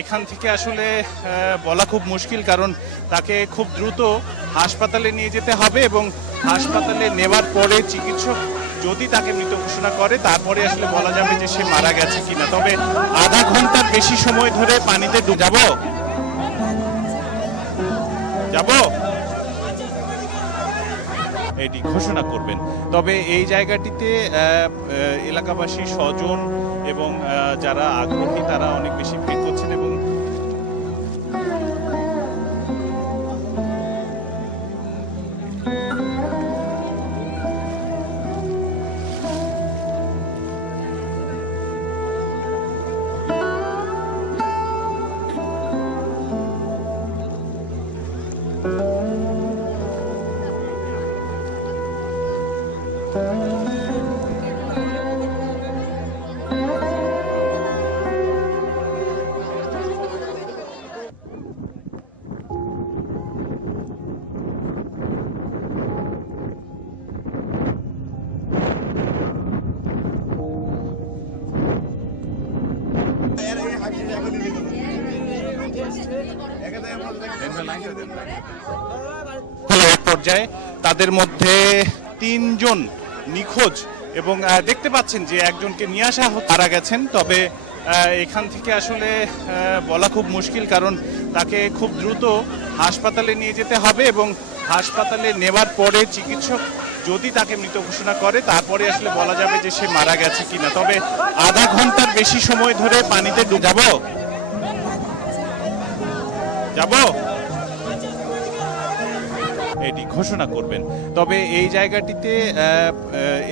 এখান থেকে আসলে বলা খুব মুশকিল, কারণ তাকে খুব দ্রুত হাসপাতালে নিয়ে যেতে হবে এবং হাসপাতালে নেওয়ার পরে চিকিৎসক যদি তাকে মৃত ঘোষণা করে তারপরে আসলে বলা যাবে যে সে মারা গেছে কিনা। তবে আধা ঘন্টার বেশি সময় ধরে পানিতে যাব এটি ঘোষণা করবেন। তবে এই জায়গাটিতে এলাকাবাসী, স্বজন এবং যারা আগ্রহী তারা অনেক বেশি ভিড় করছেন এবং পর্যায়ে তাদের মধ্যে 3 জন নিখোঁজ এবং দেখতে পাচ্ছেন যে একজনকে নিয়ে আসা মারা গেছেন। তবে এখান থেকে আসলে বলা খুব মুশকিল, কারণ তাকে খুব দ্রুত হাসপাতালে নিয়ে যেতে হবে এবং হাসপাতালে নেওয়ার পরে চিকিৎসক যদি তাকে মৃত ঘোষণা করে তারপরে আসলে বলা যাবে যে সে মারা গেছে কিনা। তবে আধা ঘন্টার বেশি সময় ধরে পানিতে যাব এটি ঘোষণা করবেন। তবে এই জায়গাটিতে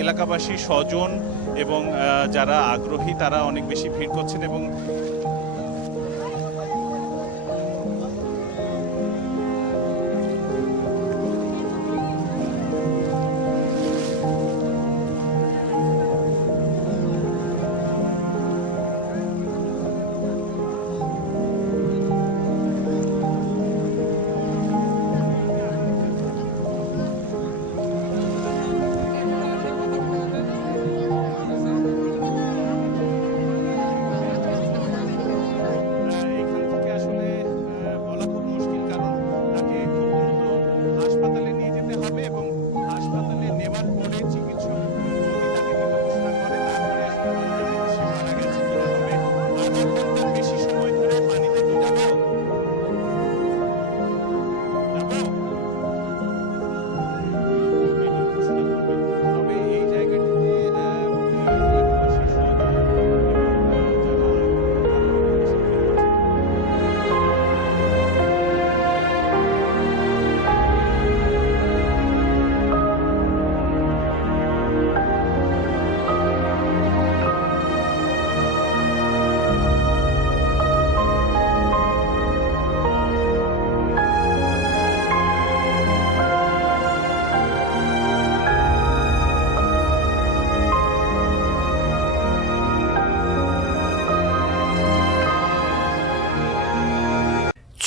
এলাকাবাসী, স্বজন এবং যারা আগ্রহী তারা অনেক বেশি ভিড় করছেন এবং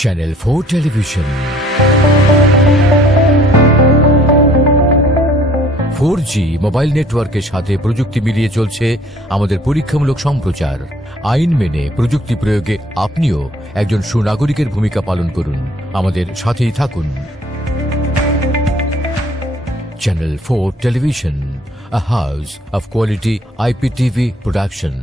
চ্যানেল 4 টেলিভিশন 4G মোবাইল নেটওয়ার্কের সাথে প্রযুক্তি মিলিয়ে চলছে আমাদের পরীক্ষামূলক সম্প্রচার। আইন মেনে প্রযুক্তি প্রয়োগে আপনিও একজন সুনাগরিকের ভূমিকা পালন করুন, আমাদের সাথেই থাকুন। Channel 4 television, a house of quality IPTV production.